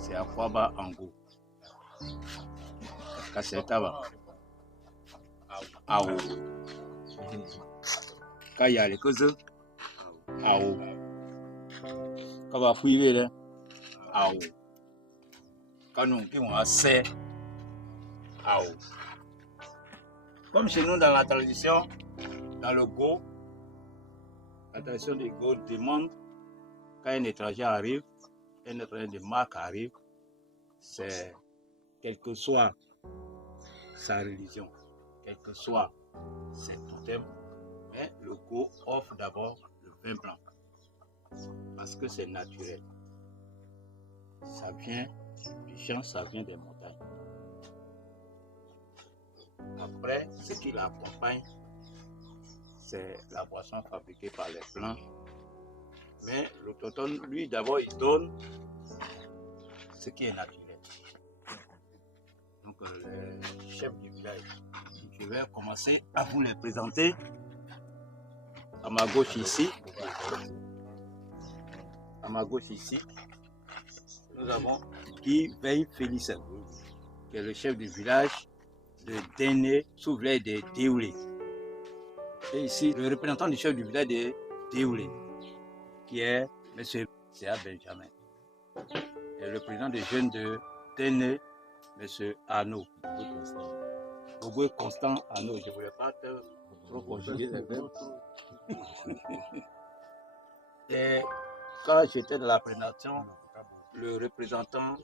c'est à Kwaba Ango. Kassetaba. Aou. Kaya les causes. Aou. Kaba fouiller Aou. Kanou qui ont assez. Aou. Comme chez nous dans la tradition, dans le Go, la tradition du Go demande quand un étranger arrive, un étranger de marque arrive, c'est quelle que soit sa religion, quel que soit ses totems, mais le Go offre d'abord le vin blanc parce que c'est naturel. Ça vient du champ, ça vient des montagnes. Après, ce qui l'accompagne, c'est la boisson fabriquée par les Blancs. Mais l'autochtone, lui, d'abord, il donne ce qui est naturel. Donc, les chefs du village, je vais commencer à vous les présenter. À ma gauche ici, nous avons Guy Veille Félix, qui est le chef du village de Déné, sous-village de Déoulé. Et ici, le représentant du chef du village de Déoulé, qui est M. C.A. Benjamin. Et le président des jeunes de Déné, M. Arnaud. Bobo Constant Arnaud. Je ne voulais pas trop conjuguer les verbes. Et quand j'étais dans la présentation, le représentant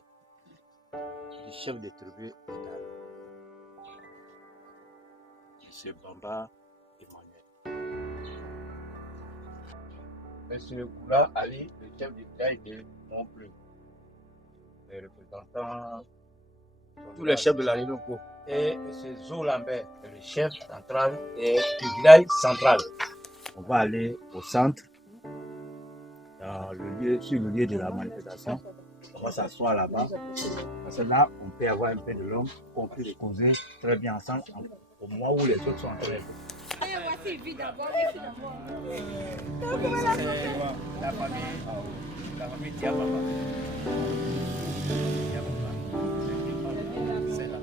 du chef de tribu est là. M. Bamba Emmanuel. M. Goula Ali, le chef du village de Montpleu. Les représentants, tous les chefs de la région. Et M. Zo Lambert, le chef central et du village central. On va aller au centre, dans le lieu, sur le lieu de la manifestation. On va s'asseoir là-bas. Parce que là, on peut avoir un peu de l'homme, on peut se causer très bien ensemble au moment où les autres sont en train de faire. La famille Diababa. C'est là.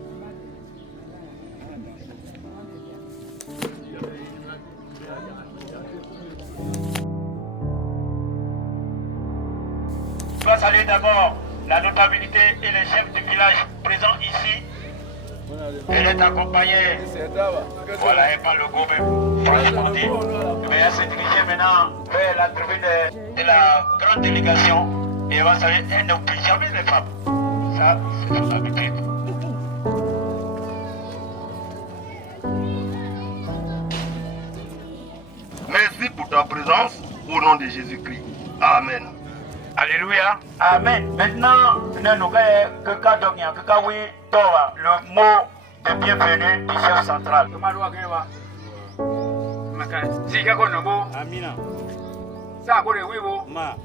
Je dois saluer d'abord la notabilité et les chefs du village présents ici. Elle est accompagnée, voilà, et par le groupe, franchement dit. Mais elle se diriger maintenant vers la tribune de la grande délégation et elle va saluer, elle n'oublie jamais les femmes. Ça, c'est son habitude. Merci pour ta présence, au nom de Jésus-Christ. Amen. Alléluia. Amen. Maintenant, le mot de bienvenue du chef central. Amina. Ma.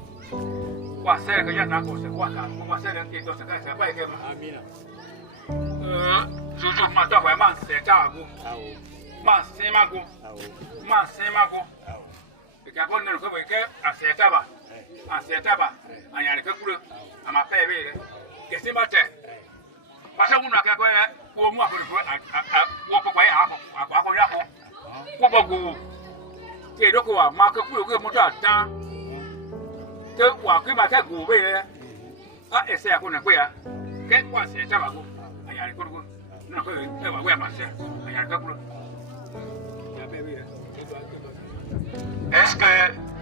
Est-ce que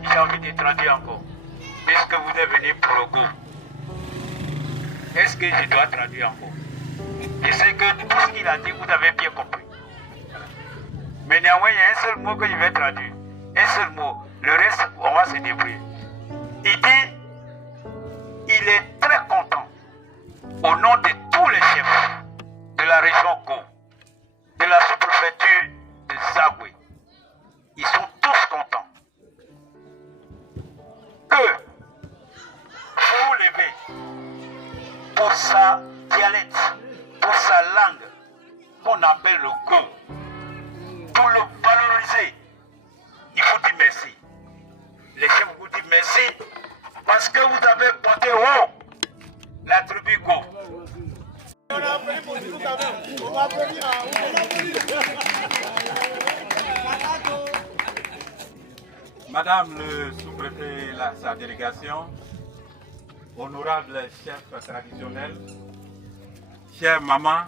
j'ai envie de traduire encore? Est-ce que vous êtes venu pour le go? Est-ce que je dois traduire encore? Je sais que tout ce qu'il a dit, vous avez bien compris. Mais néanmoins, il y a un seul mot que je vais traduire. Un seul mot. Le reste, on va se débrouiller. Il dit, il est très content, au nom de tous les chefs de la région Go, de la sous-préfecture de Zagwe. Ils sont tous contents que vous levez pour sa dialecte, pour sa langue, qu'on appelle le Go, pour le valoriser. Il vous dit merci. Les chefs vous disent merci parce que vous avez porté haut la tribu Madame le sous-préfet et sa délégation, honorables chefs traditionnels, chères mamans,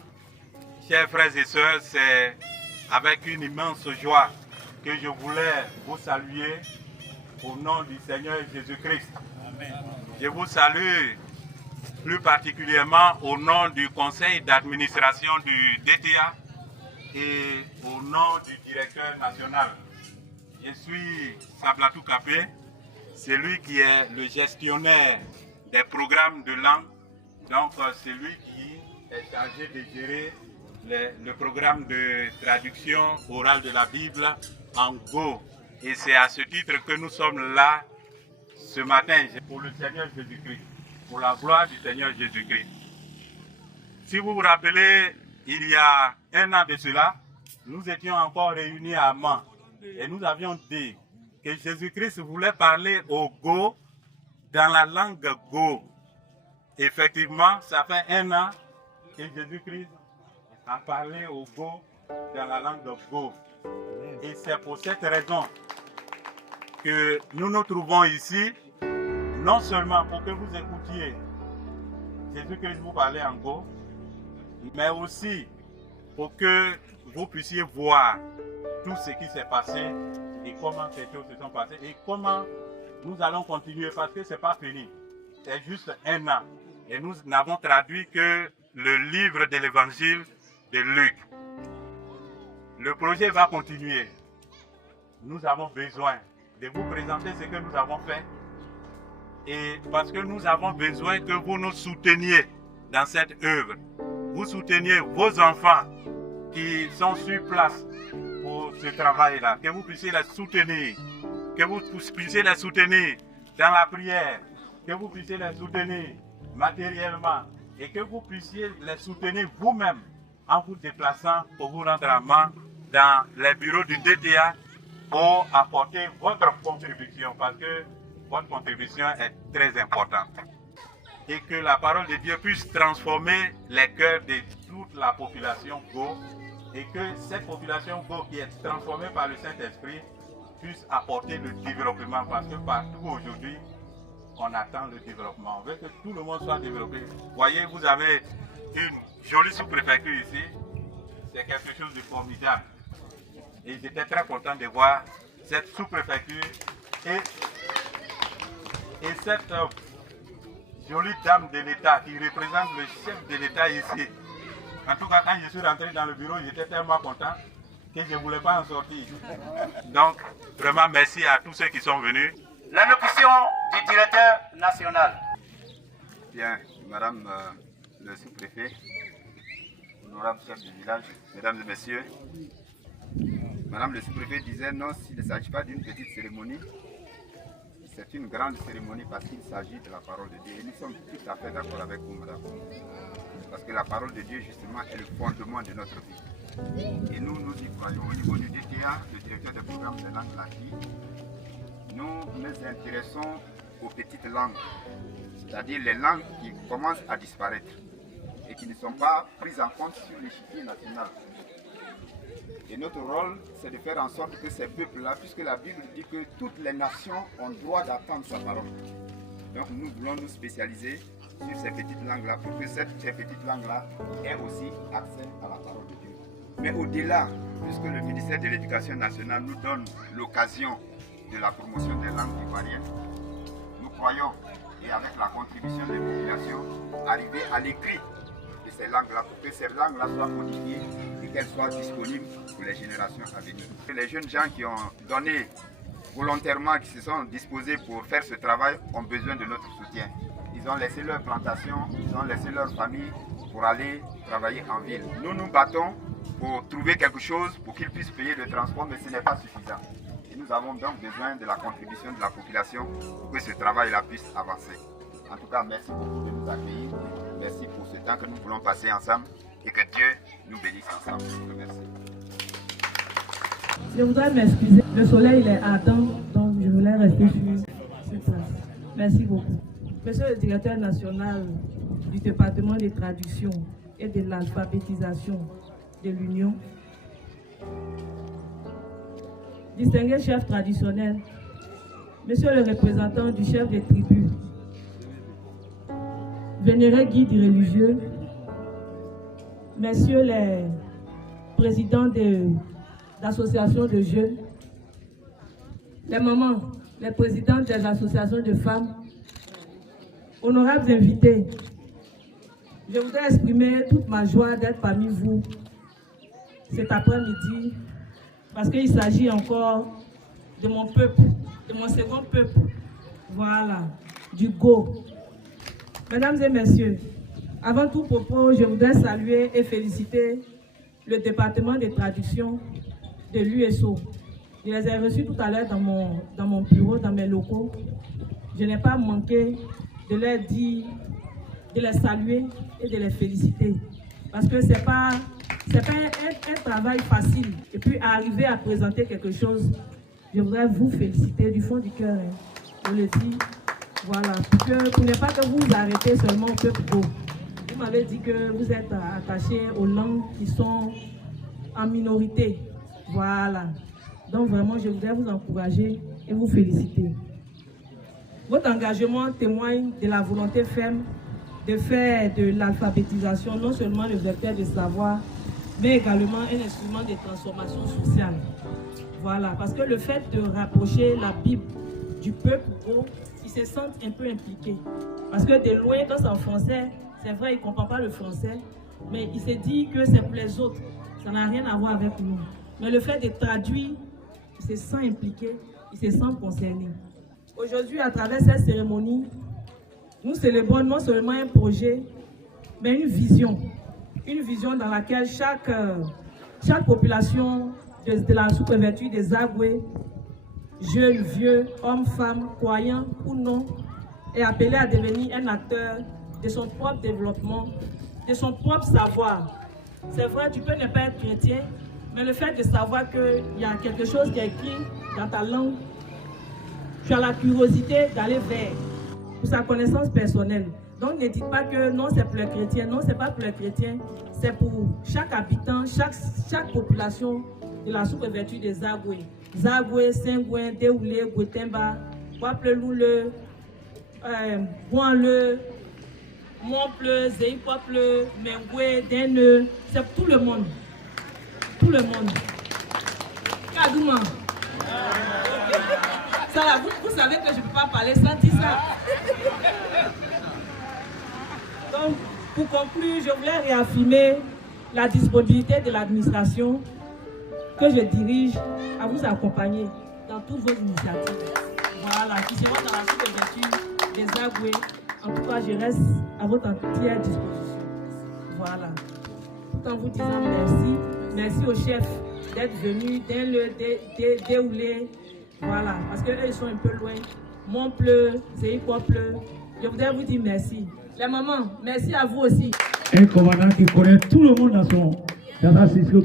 chers frères et sœurs, c'est avec une immense joie que je voulais vous saluer au nom du Seigneur Jésus-Christ. Je vous salue plus particulièrement au nom du conseil d'administration du DTA et au nom du directeur national. Je suis Sablatou Kapé, c'est lui qui est le gestionnaire des programmes de langue. Donc c'est lui qui est chargé de gérer le programme de traduction orale de la Bible en Go. Et c'est à ce titre que nous sommes là ce matin pour le Seigneur Jésus-Christ, pour la gloire du Seigneur Jésus-Christ. Si vous vous rappelez, il y a un an de cela, nous étions encore réunis à Mans et nous avions dit que Jésus-Christ voulait parler au Go dans la langue Go. Effectivement, ça fait un an que Jésus-Christ a parlé au Go dans la langue Go. Et c'est pour cette raison que nous nous trouvons ici, non seulement pour que vous écoutiez Jésus-Christ vous parler en Go, mais aussi pour que vous puissiez voir tout ce qui s'est passé et comment ces choses se sont passées et comment nous allons continuer parce que ce n'est pas fini. C'est juste un an. Et nous n'avons traduit que le livre de l'évangile de Luc. Le projet va continuer. Nous avons besoin de vous présenter ce que nous avons fait. Et parce que nous avons besoin que vous nous souteniez dans cette œuvre. Vous souteniez vos enfants qui sont sur place pour ce travail-là. Que vous puissiez les soutenir. Que vous puissiez les soutenir dans la prière. Que vous puissiez les soutenir matériellement. Et que vous puissiez les soutenir vous-même en vous déplaçant pour vous rendre à Mans dans les bureaux du DTA pour apporter votre contribution parce que votre contribution est très importante. Et que la parole de Dieu puisse transformer les cœurs de toute la population Go et que cette population Go qui est transformée par le Saint-Esprit puisse apporter le développement parce que partout aujourd'hui, on attend le développement. On veut que tout le monde soit développé. Voyez, vous avez une jolie sous-préfecture ici. C'est quelque chose de formidable. Et j'étais très content de voir cette sous-préfecture et cette jolie dame de l'État qui représente le chef de l'État ici. En tout cas, quand je suis rentré dans le bureau, j'étais tellement content que je ne voulais pas en sortir. Donc, vraiment merci à tous ceux qui sont venus. L'allocution du directeur national. Bien, Madame le sous-préfet, honorable chef du village, mesdames et messieurs, Madame le sous-préfet disait non, s'il ne s'agit pas d'une petite cérémonie, c'est une grande cérémonie parce qu'il s'agit de la parole de Dieu. Et nous sommes tout à fait d'accord avec vous, Madame. Parce que la parole de Dieu, justement, est le fondement de notre vie. Et nous, nous y croyons. Au niveau du DTA, le directeur des programmes de langue l'a dit, nous nous intéressons aux petites langues, c'est-à-dire les langues qui commencent à disparaître et qui ne sont pas prises en compte sur l'échiquier national. Et notre rôle, c'est de faire en sorte que ces peuples-là, puisque la Bible dit que toutes les nations ont droit d'attendre sa parole. Donc nous voulons nous spécialiser sur ces petites langues-là pour que ces petites langues-là aient aussi accès à la parole de Dieu. Mais au-delà, puisque le ministère de l'Éducation nationale nous donne l'occasion de la promotion des langues ivoiriennes, nous croyons, et avec la contribution des populations, arriver à l'écrit de ces langues-là pour que ces langues-là soient modifiées et qu'elles soient disponibles pour les générations à venir. Les jeunes gens qui ont donné volontairement, qui se sont disposés pour faire ce travail, ont besoin de notre soutien. Ils ont laissé leur plantation, ils ont laissé leur famille pour aller travailler en ville. Nous nous battons pour trouver quelque chose pour qu'ils puissent payer le transport, mais ce n'est pas suffisant. Et nous avons donc besoin de la contribution de la population pour que ce travail-là puisse avancer. En tout cas, merci beaucoup de nous accueillir. Merci pour ce temps que nous voulons passer ensemble et que Dieu nous bénisse ensemble. Merci. Je voudrais m'excuser. Le soleil il est ardent, donc je voulais rester sur place. Merci beaucoup. Monsieur le directeur national du département des traductions, et de l'alphabétisation de l'Union. Distingué chef traditionnel, Monsieur le représentant du chef des tribus, vénérés guides religieux, Messieurs les présidents d'associations de jeunes, les mamans, les présidents des associations de femmes, honorables invités, je voudrais exprimer toute ma joie d'être parmi vous cet après-midi parce qu'il s'agit encore de mon peuple, de mon second peuple, voilà, du Go. Mesdames et messieurs, avant tout propos, je voudrais saluer et féliciter le département de traduction de l'USO. Je les ai reçus tout à l'heure dans mon bureau, dans mes locaux. Je n'ai pas manqué de leur dire, de les saluer et de les féliciter. Parce que ce n'est pas un travail facile. Et puis arriver à présenter quelque chose, je voudrais vous féliciter du fond du cœur. Je le dis, voilà, pour ne pas que vous arrêtez seulement au peuple Go. Vous m'avez dit que vous êtes attachés aux langues qui sont en minorité. Voilà. Donc vraiment, je voudrais vous encourager et vous féliciter. Votre engagement témoigne de la volonté ferme de faire de l'alphabétisation non seulement le vecteur de savoir, mais également un instrument de transformation sociale. Voilà, parce que le fait de rapprocher la Bible du peuple, ils se sentent un peu impliqués. Parce que de loin, quand c'est en français, c'est vrai, ils ne comprennent pas le français, mais il se dit que c'est pour les autres. Ça n'a rien à voir avec nous. Mais le fait de traduire, ils se sentent impliqués, ils se sentent concernés. Aujourd'hui, à travers cette cérémonie, nous célébrons non seulement un projet, mais une vision. Une vision dans laquelle chaque population de la sous-préfecture des Zagoué, jeunes, vieux, hommes, femmes, croyants ou non, est appelé à devenir un acteur de son propre développement, de son propre savoir. C'est vrai, tu peux ne pas être chrétien, mais le fait de savoir qu'il y a quelque chose qui est écrit dans ta langue, tu as la curiosité d'aller vers, pour sa connaissance personnelle. Donc ne dites pas que non, c'est pour les chrétiens. Non, c'est pas pour les chrétiens. C'est pour chaque habitant, chaque population de la sous-préfecture des Zagoué. Zagoué, Saint-Gouin, Déoulé, Gouetemba, Waple-Loule, Boin-le, Montple, Zéipople, Mengoué, Denne. C'est pour tout le monde. Tout le monde. Kadouma. Ça là, vous savez que je ne peux pas parler sans dire ça. Donc, pour conclure, je voulais réaffirmer la disponibilité de l'administration que je dirige à vous accompagner dans toutes vos initiatives. Voilà, qui seront dans la sous-préfecture des Zagoué. En tout cas, je reste à votre entière disposition. Voilà. Tout en vous disant merci. Merci au chef d'être venu, dérouler. Voilà, parce qu'eux, ils sont un peu loin. Montple, Zéipople. Je voudrais vous dire merci. Les mamans, merci à vous aussi. Un commandant qui connaît tout le monde dans sa Cisco.